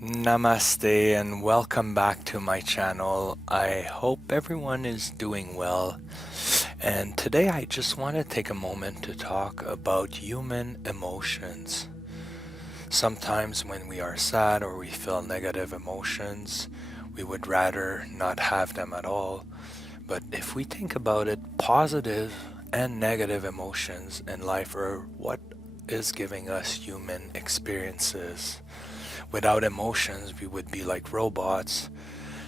Namaste and welcome back to my channel. I hope everyone is doing well. And today I just want to take a moment to talk about human emotions. Sometimes when we are sad or we feel negative emotions, we would rather not have them at all. But if we think about it, positive and negative emotions in life are what is giving us human experiences. Without emotions, we would be like robots.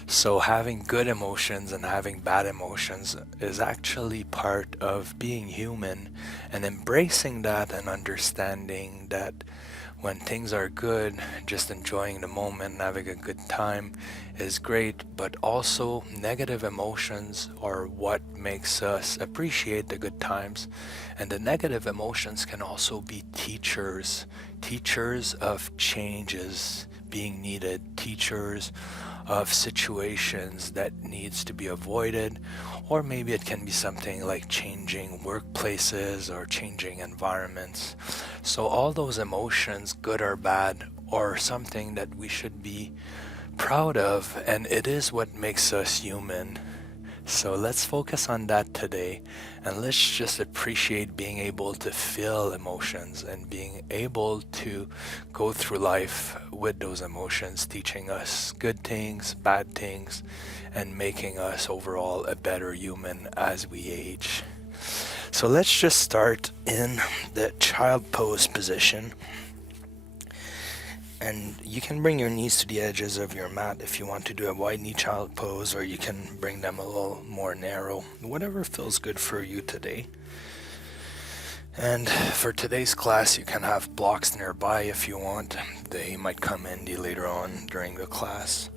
So having good emotions and having bad emotions is actually part of being human, and embracing that and understanding that when things are good, just enjoying the moment and having a good time is great, but also negative emotions are what makes us appreciate the good times. And the negative emotions can also be teachers of changes being needed, teachers of situations that needs to be avoided, or maybe it can be something like changing workplaces or changing environments. So all those emotions, good or bad, are something that we should be proud of, and it is what makes us human. So let's focus on that today, and let's just appreciate being able to feel emotions and being able to go through life with those emotions, teaching us good things, bad things, and making us overall a better human as we age. So let's just start in the child pose position. And you can bring your knees to the edges of your mat if you want to do a wide knee child pose, or you can bring them a little more narrow, whatever feels good for you today. And for today's class, you can have blocks nearby if you want. They might come handy later on during the class.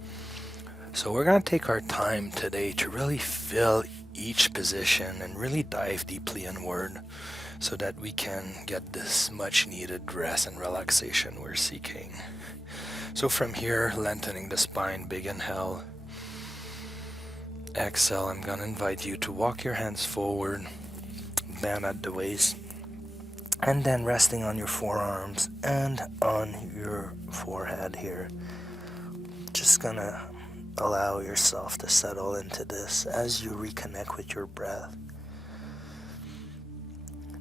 So we're going to take our time today to really feel each position and really dive deeply inward so that we can get this much needed rest and relaxation we're seeking. So from here, lengthening the spine, big inhale. Exhale, I'm going to invite you to walk your hands forward, bend at the waist, and then resting on your forearms and on your forehead here. Just going to allow yourself to settle into this as you reconnect with your breath.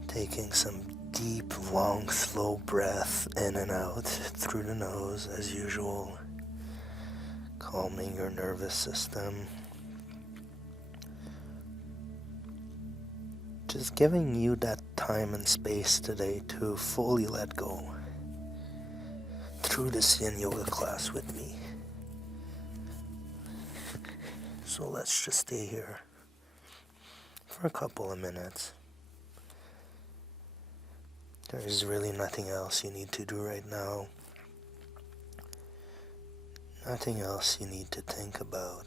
Taking some deep, long, slow breath in and out through the nose as usual, calming your nervous system. Just giving you that time and space today to fully let go through this Yin Yoga class with me. So let's just stay here for a couple of minutes. There is really nothing else you need to do right now. Nothing else you need to think about.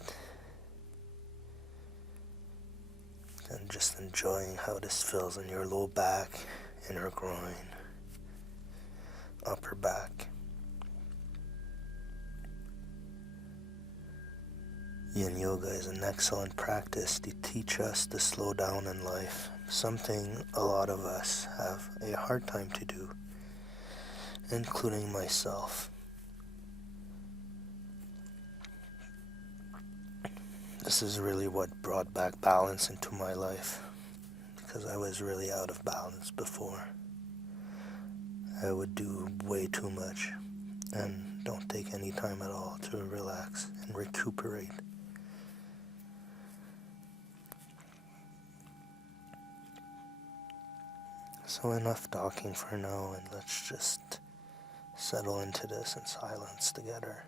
And just enjoying how this feels in your low back, inner groin, upper back. Yin Yoga is an excellent practice to teach us to slow down in life, something a lot of us have a hard time to do, including myself. This is really what brought back balance into my life, because I was really out of balance before. I would do way too much and don't take any time at all to relax and recuperate. So enough talking for now, and let's just settle into this in silence together.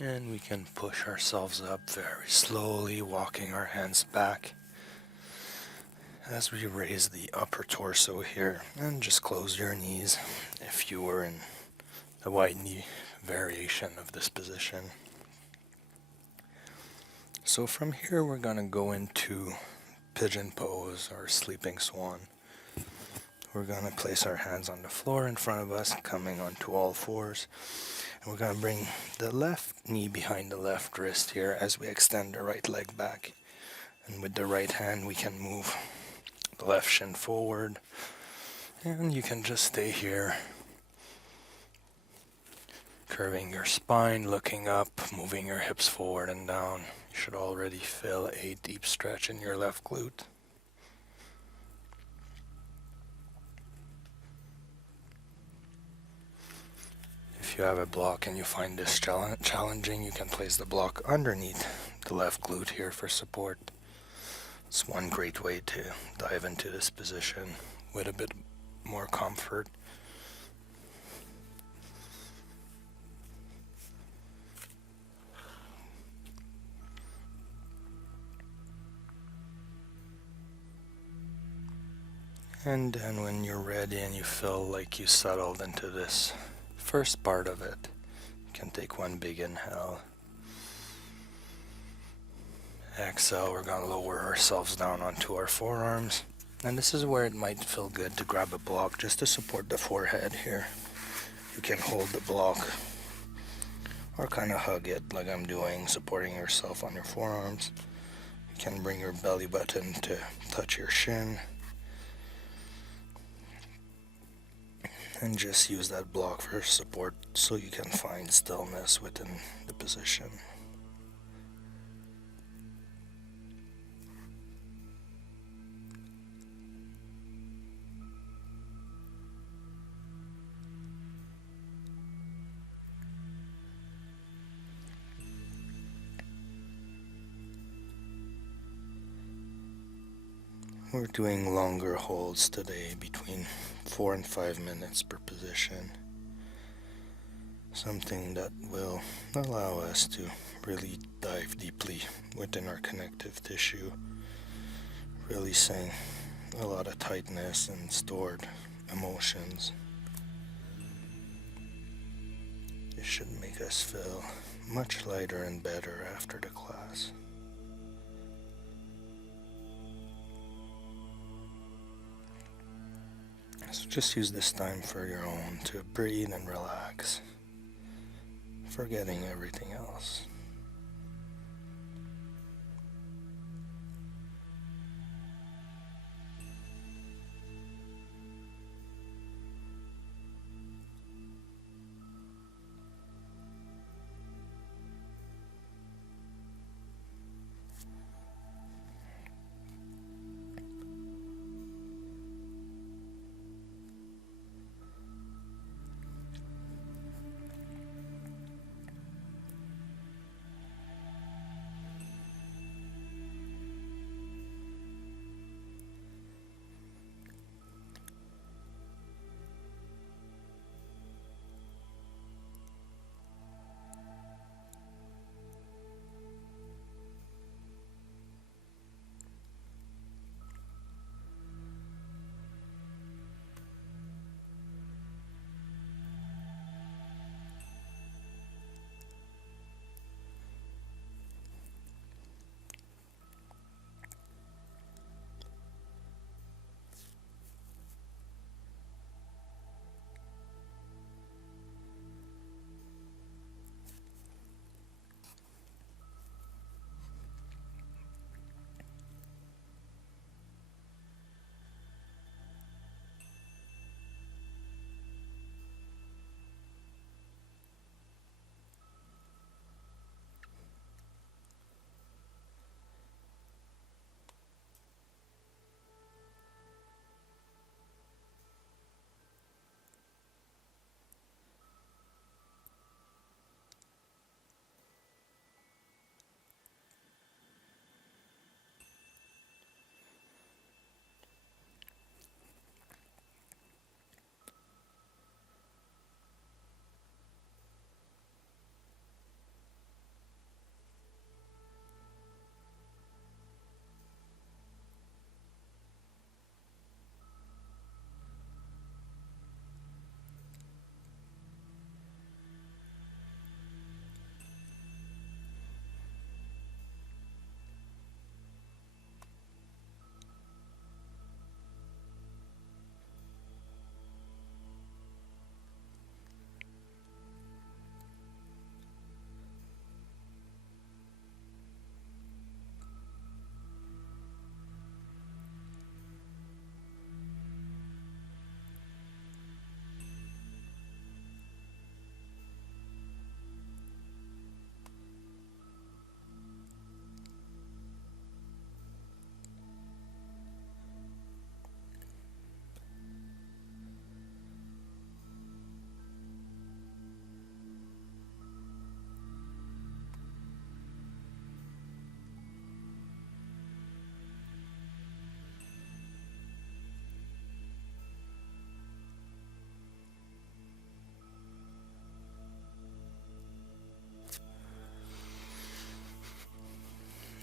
And we can push ourselves up very slowly, walking our hands back as we raise the upper torso here. And just close your knees if you were in the wide knee variation of this position. So from here we're going to go into pigeon pose or sleeping swan. We're going to place our hands on the floor in front of us, coming onto all fours. And we're going to bring the left knee behind the left wrist here as we extend the right leg back. And with the right hand we can move the left shin forward. And you can just stay here, curving your spine, looking up, moving your hips forward and down. You should already feel a deep stretch in your left glute. If you have a block and you find this challenging, you can place the block underneath the left glute here for support. It's one great way to dive into this position with a bit more comfort. And then when you're ready and you feel like you settled into this first part of it, you can take one big inhale. Exhale, we're going to lower ourselves down onto our forearms. And this is where it might feel good to grab a block just to support the forehead here. You can hold the block or kind of hug it like I'm doing, supporting yourself on your forearms. You can bring your belly button to touch your shin. And just use that block for support so you can find stillness within the position. We're doing longer holds today, between 4 and 5 minutes per position. Something that will allow us to really dive deeply within our connective tissue, releasing a lot of tightness and stored emotions. This should make us feel much lighter and better after the class. So just use this time for your own to breathe and relax, forgetting everything else.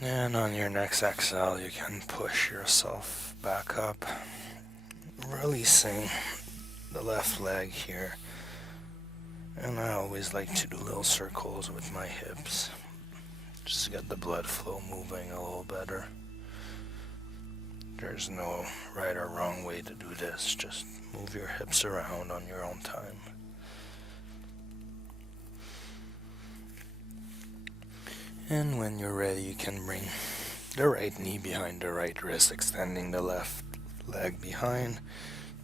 And on your next exhale, you can push yourself back up, releasing the left leg here. And I always like to do little circles with my hips, just to get the blood flow moving a little better. There's no right or wrong way to do this, just move your hips around on your own time. And when you're ready, you can bring the right knee behind the right wrist, extending the left leg behind.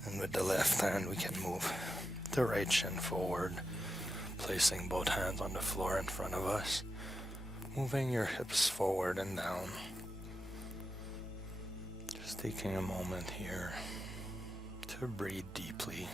And with the left hand, we can move the right shin forward, placing both hands on the floor in front of us, moving your hips forward and down. Just taking a moment here to breathe deeply.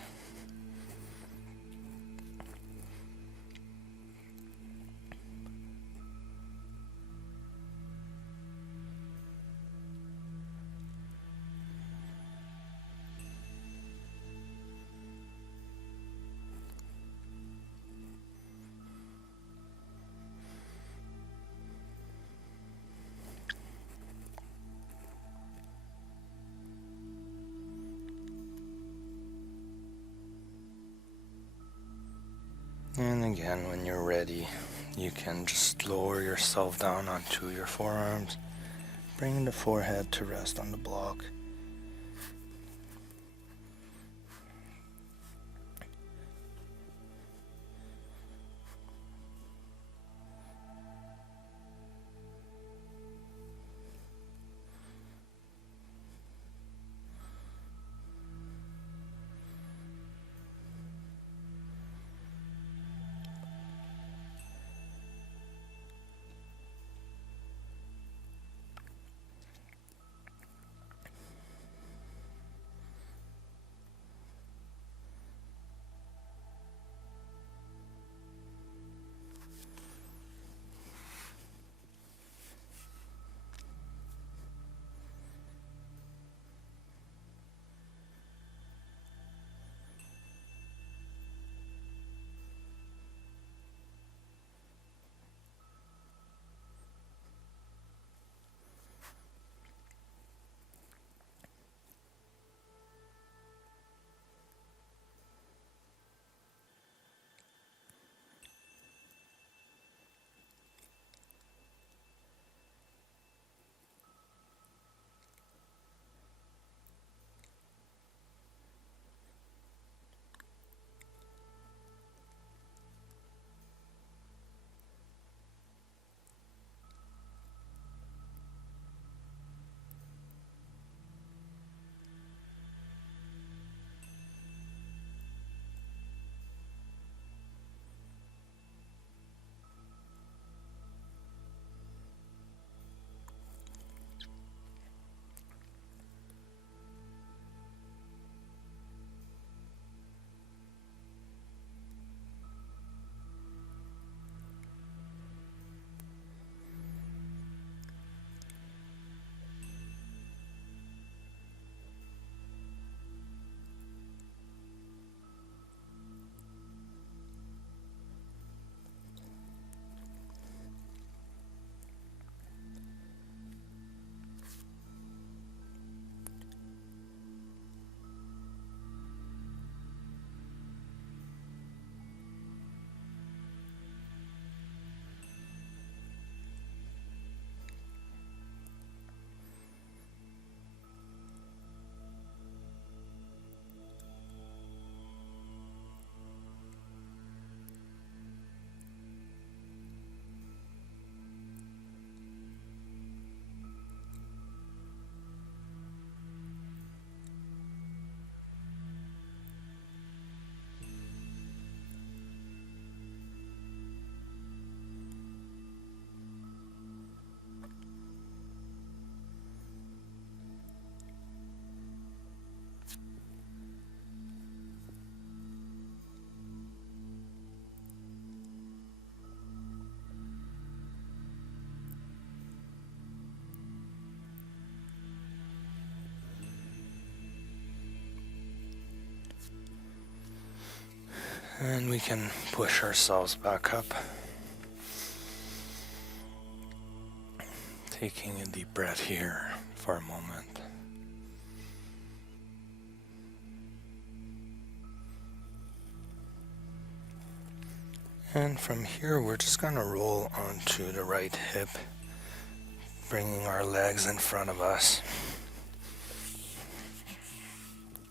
And again, when you're ready, you can just lower yourself down onto your forearms, bringing the forehead to rest on the block. And we can push ourselves back up, Taking a deep breath here for a moment. And from here, we're just going to roll onto the right hip, bringing our legs in front of us.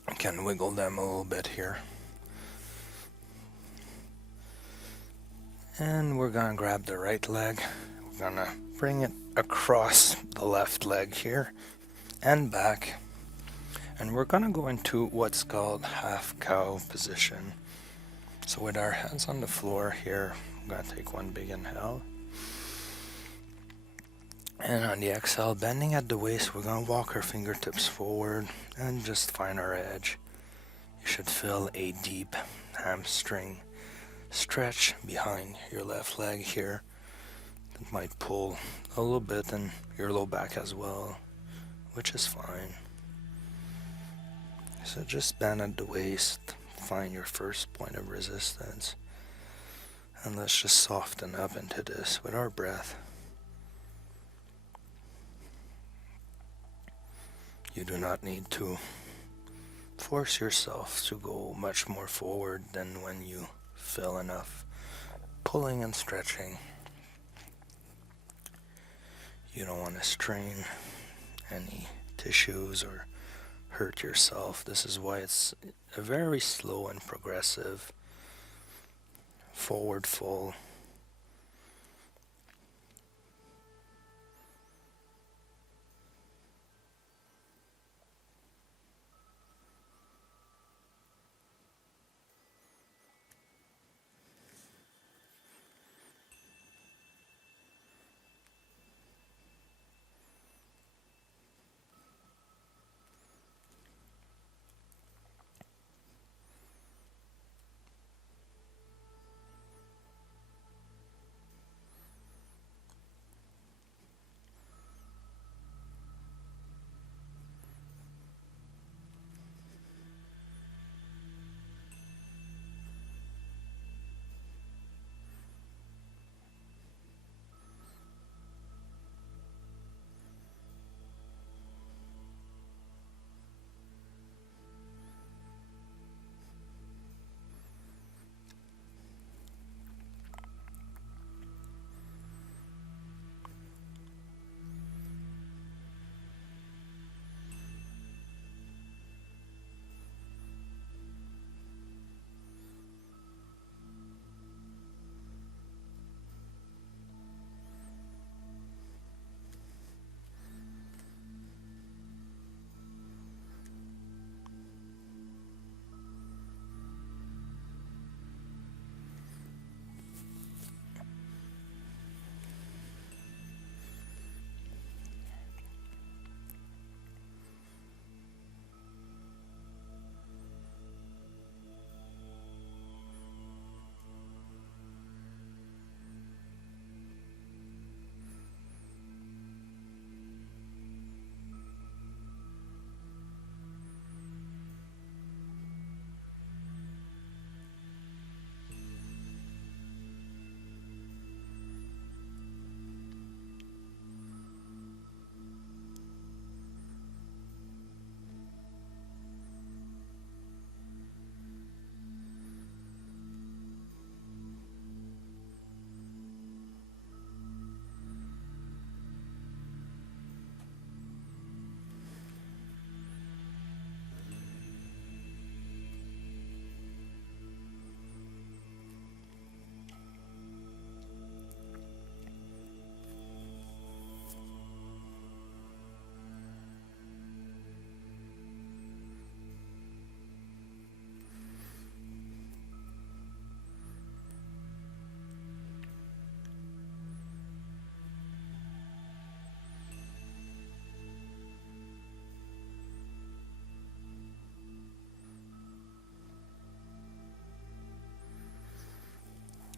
We can wiggle them a little bit here. And we're going to grab the right leg. We're going to bring it across the left leg here and back. And we're going to go into what's called half cow position. So with our hands on the floor here, I'm going to take one big inhale. And on the exhale, bending at the waist, we're going to walk our fingertips forward and just find our edge. You should feel a deep hamstring stretch behind your left leg here. It might pull a little bit in your low back as well, which is fine. So just bend at the waist, find your first point of resistance, and let's just soften up into this with our breath. You do not need to force yourself to go much more forward than when you feel enough pulling and stretching. You don't want to strain any tissues or hurt yourself. This is why it's a very slow and progressive forward fold.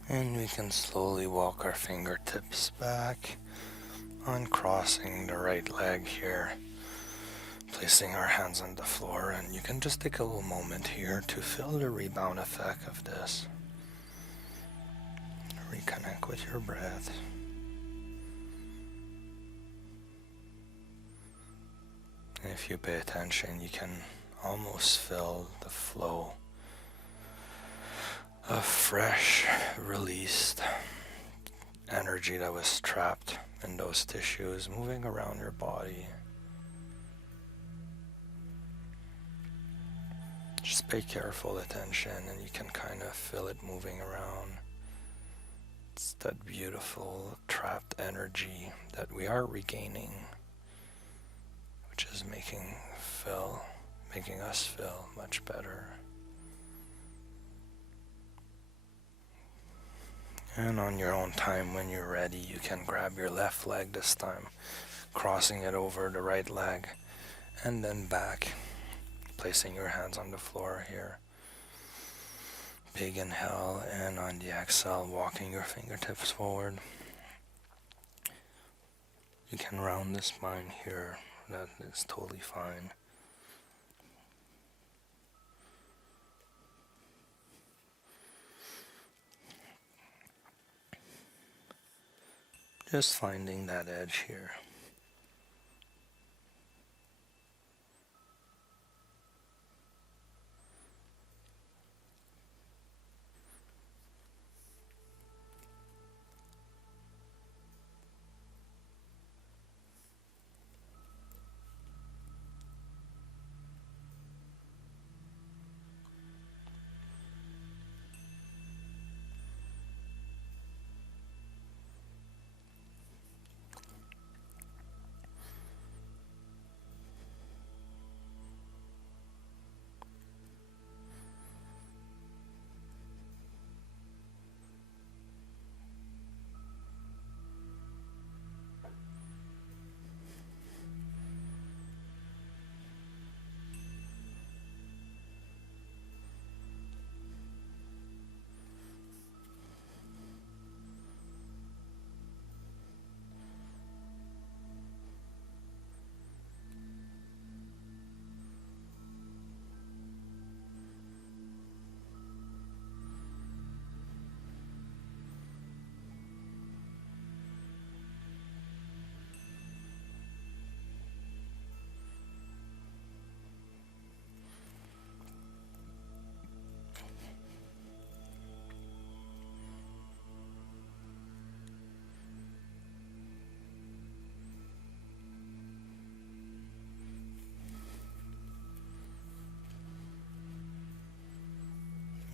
And we can slowly walk our fingertips back, uncrossing the right leg here, placing our hands on the floor, and you can just take a little moment here to feel the rebound effect of this. Reconnect with your breath. And if you pay attention, you can almost feel the flow of fresh, released energy that was trapped in those tissues moving around your body. Just pay careful attention and you can kind of feel it moving around. It's that beautiful trapped energy that we are regaining, which is making us feel much better. And on your own time, when you're ready, you can grab your left leg this time, crossing it over the right leg, and then back, placing your hands on the floor here. Big inhale, and on the exhale, walking your fingertips forward. You can round the spine here, that is totally fine. Just finding that edge here.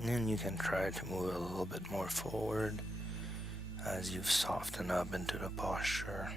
And then you can try to move a little bit more forward as you've softened up into the posture.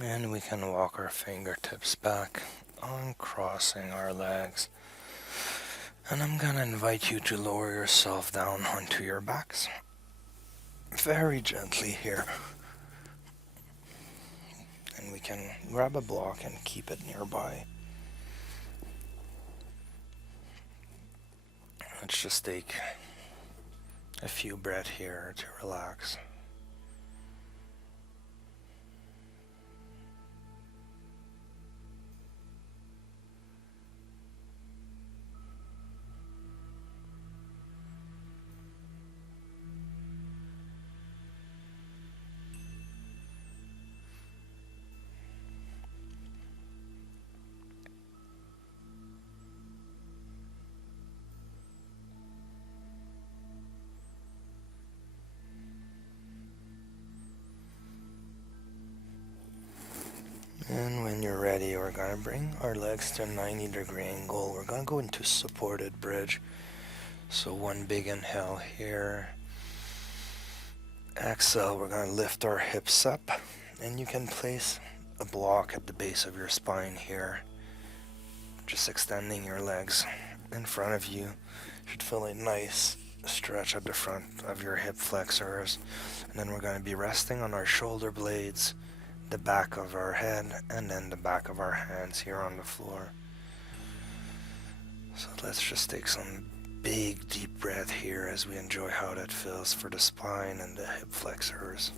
And we can walk our fingertips back, uncrossing our legs. And I'm gonna invite you to lower yourself down onto your backs. Very gently here. And we can grab a block and keep it nearby. Let's just take a few breaths here to relax. And when you're ready, we're going to bring our legs to a 90-degree angle. We're going to go into supported bridge. So one big inhale here. Exhale, we're going to lift our hips up. And you can place a block at the base of your spine here. Just extending your legs in front of you. Should feel a nice stretch at the front of your hip flexors. And then we're going to be resting on our shoulder blades, the back of our head, and then the back of our hands here on the floor. So let's just take some big deep breath here as we enjoy how that feels for the spine and the hip flexors.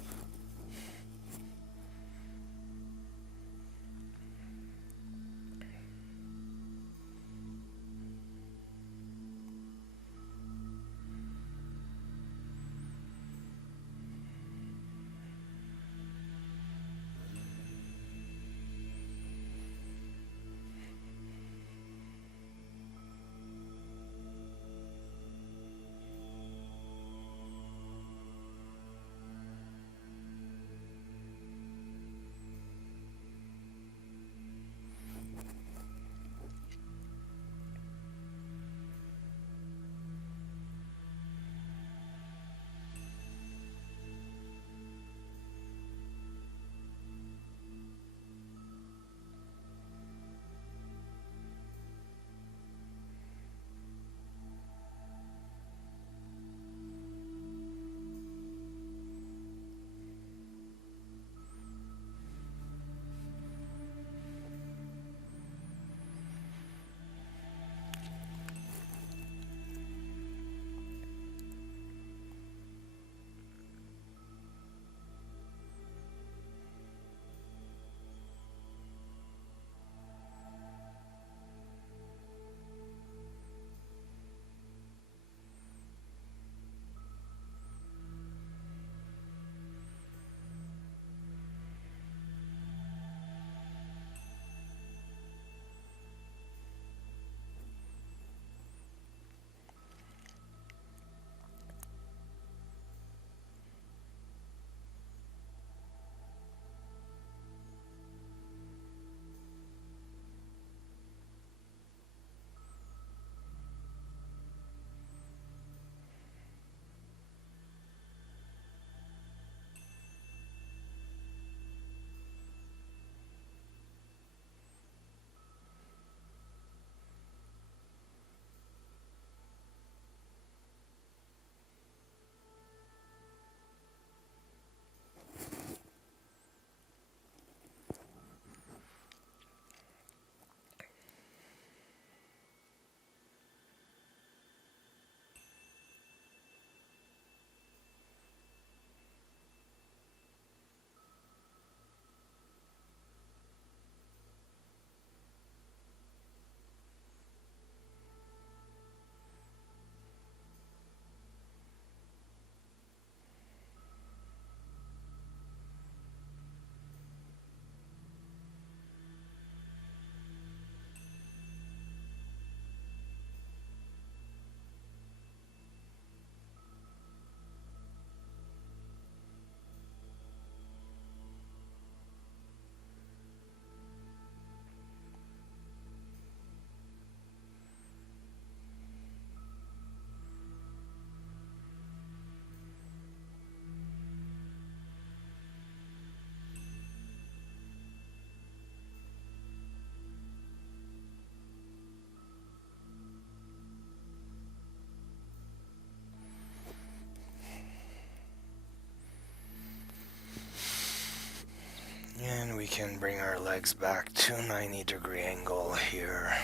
We can bring our legs back to 90-degree angle here,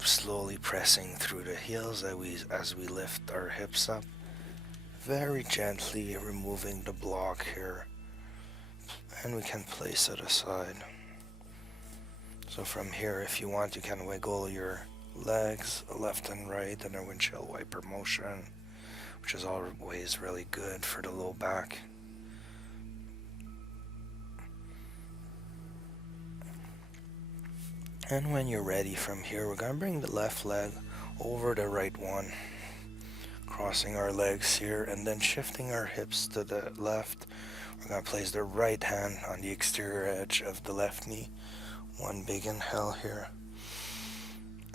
slowly pressing through the heels as we lift our hips up, very gently removing the block here, and we can place it aside. So from here, if you want, you can wiggle your legs left and right in a windshield wiper motion, which is always really good for the low back. And when you're ready from here, we're going to bring the left leg over the right one, crossing our legs here and then shifting our hips to the left. We're going to place the right hand on the exterior edge of the left knee. One big inhale here.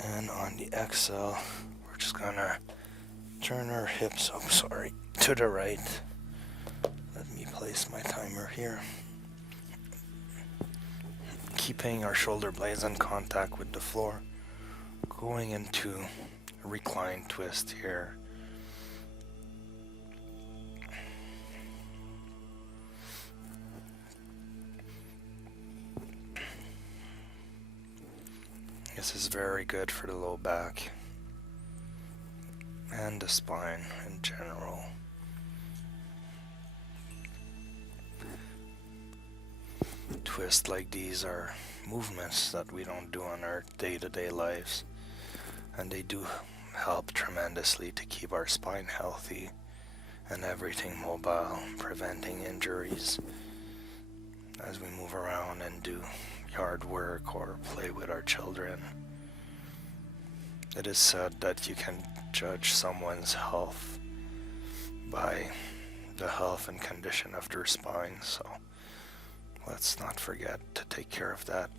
And on the exhale, we're just going to turn our hips, to the right. Let me place my timer here. Keeping our shoulder blades in contact with the floor, going into a recline twist here. This is very good for the low back and the spine in general. Twists like these are movements that we don't do in our day-to-day lives, and they do help tremendously to keep our spine healthy and everything mobile, preventing injuries as we move around and do yard work or play with our children. It is said that you can judge someone's health by the health and condition of their spine, so let's not forget to take care of that.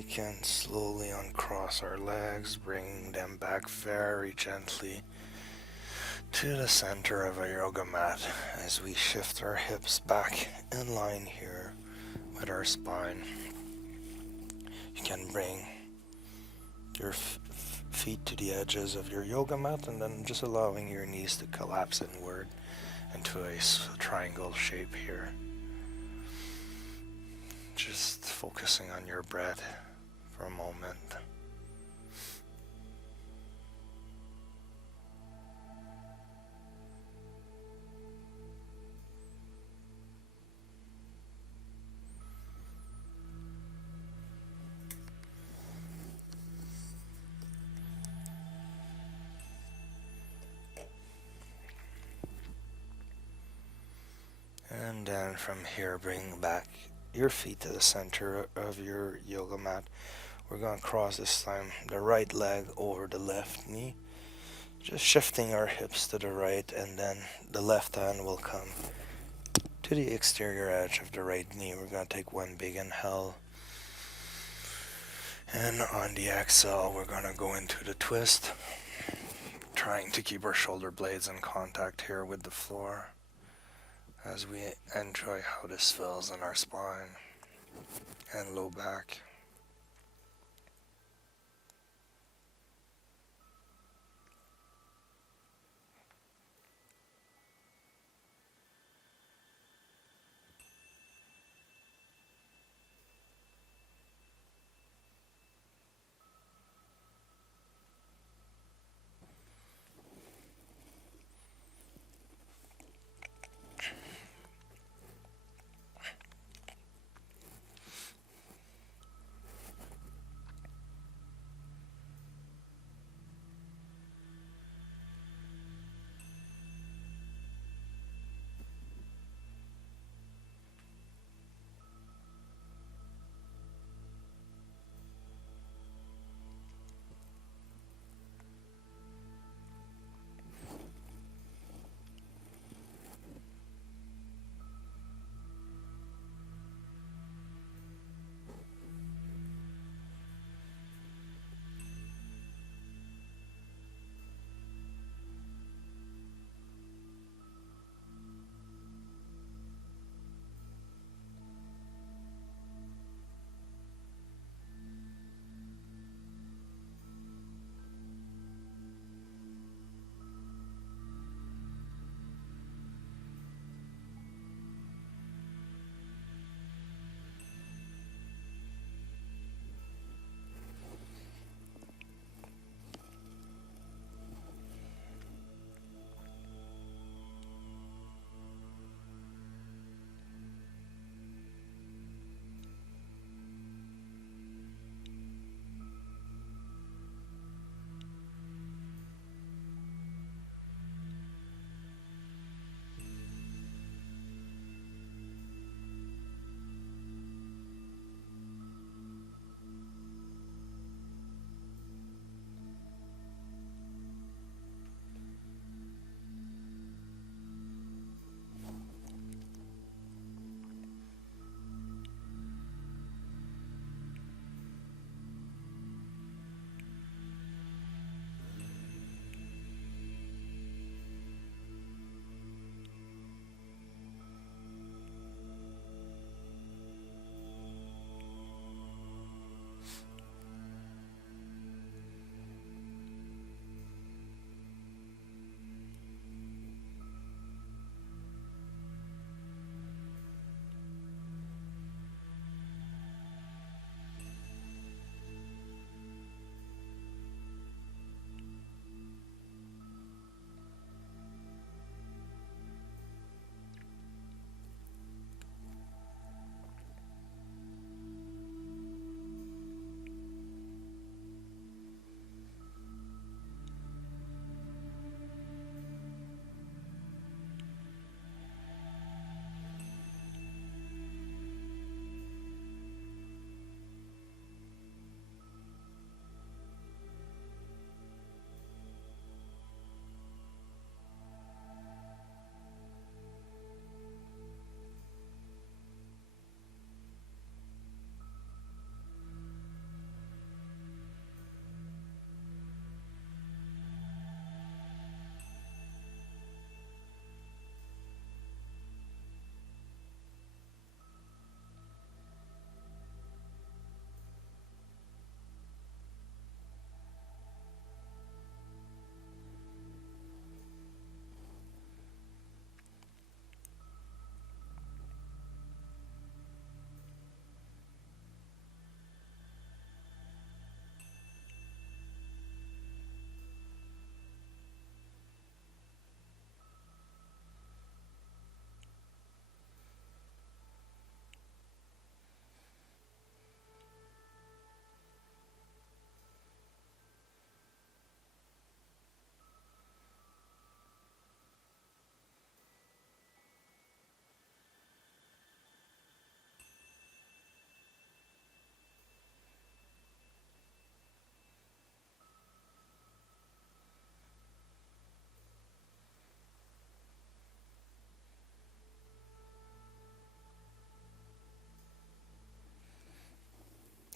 we can slowly uncross our legs, bringing them back very gently to the center of our yoga mat as we shift our hips back in line here with our spine. You can bring your feet to the edges of your yoga mat and then just allowing your knees to collapse inward into a triangle shape here. Just focusing on your breath for a moment. And then from here, bring back your feet to the center of your yoga mat. We're going to cross this time the right leg over the left knee. Just shifting our hips to the right, and then the left hand will come to the exterior edge of the right knee. We're going to take one big inhale. And on the exhale, we're going to go into the twist, trying to keep our shoulder blades in contact here with the floor as we enjoy how this feels in our spine and low back.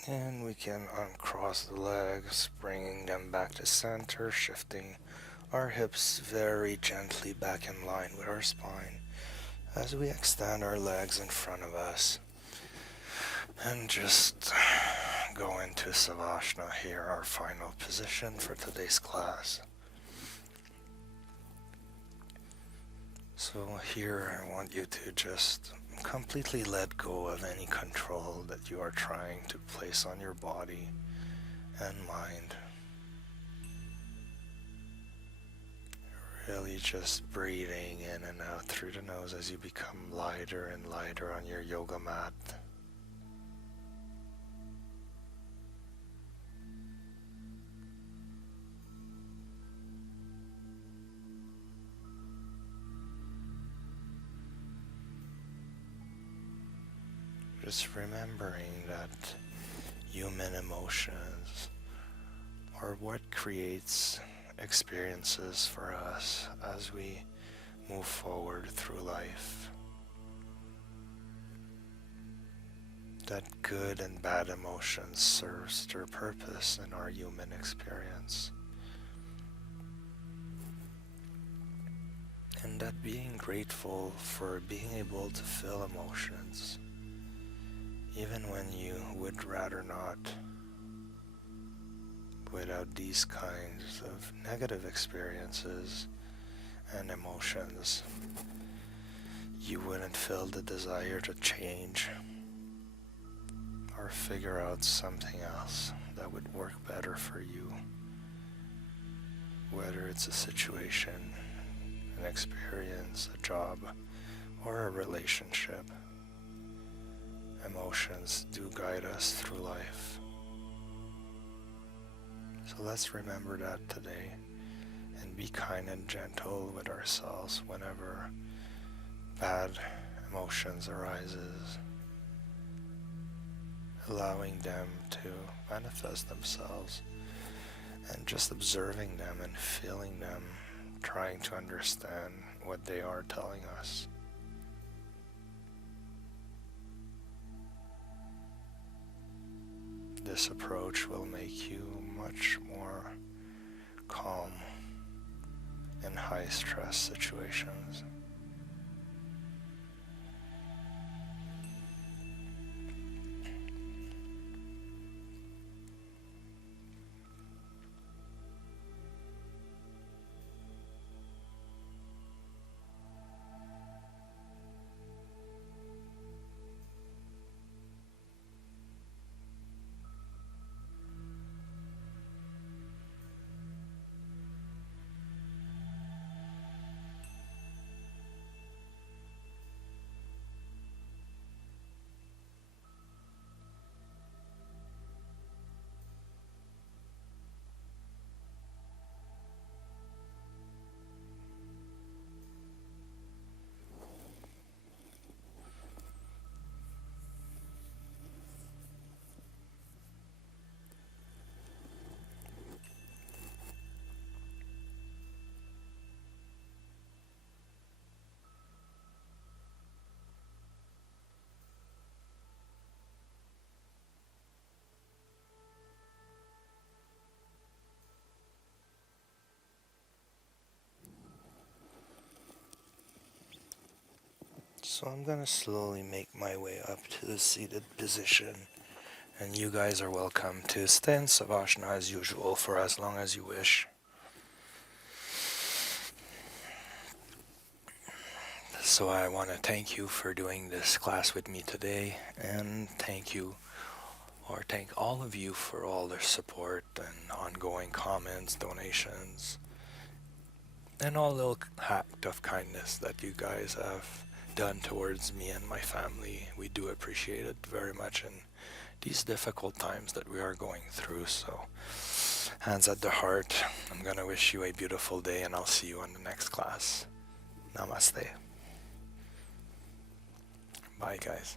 And we can uncross the legs, bringing them back to center, shifting our hips very gently back in line with our spine as we extend our legs in front of us. And just go into Savasana here, our final position for today's class. So here I want you to just completely let go of any control that you are trying to place on your body and mind. Really just breathing in and out through the nose as you become lighter and lighter on your yoga mat. Just remembering that human emotions are what creates experiences for us as we move forward through life. That good and bad emotions serves their purpose in our human experience. And that being grateful for being able to feel emotions even when you would rather not. Without these kinds of negative experiences and emotions, you wouldn't feel the desire to change or figure out something else that would work better for you. Whether it's a situation, an experience, a job, or a relationship. Emotions do guide us through life. So let's remember that today and be kind and gentle with ourselves whenever bad emotions arises, allowing them to manifest themselves and just observing them and feeling them, trying to understand what they are telling us. This approach will make you much more calm in high stress situations. So I'm going to slowly make my way up to the seated position, and you guys are welcome to stay in Savasana as usual for as long as you wish. So I want to thank you for doing this class with me today, and thank all of you for all their support and ongoing comments, donations, and all little act of kindness that you guys have done towards me and my family. We do appreciate it very much in these difficult times that we are going through. So hands at the heart, I'm going to wish you a beautiful day, and I'll see you on the next class. Namaste. Bye guys.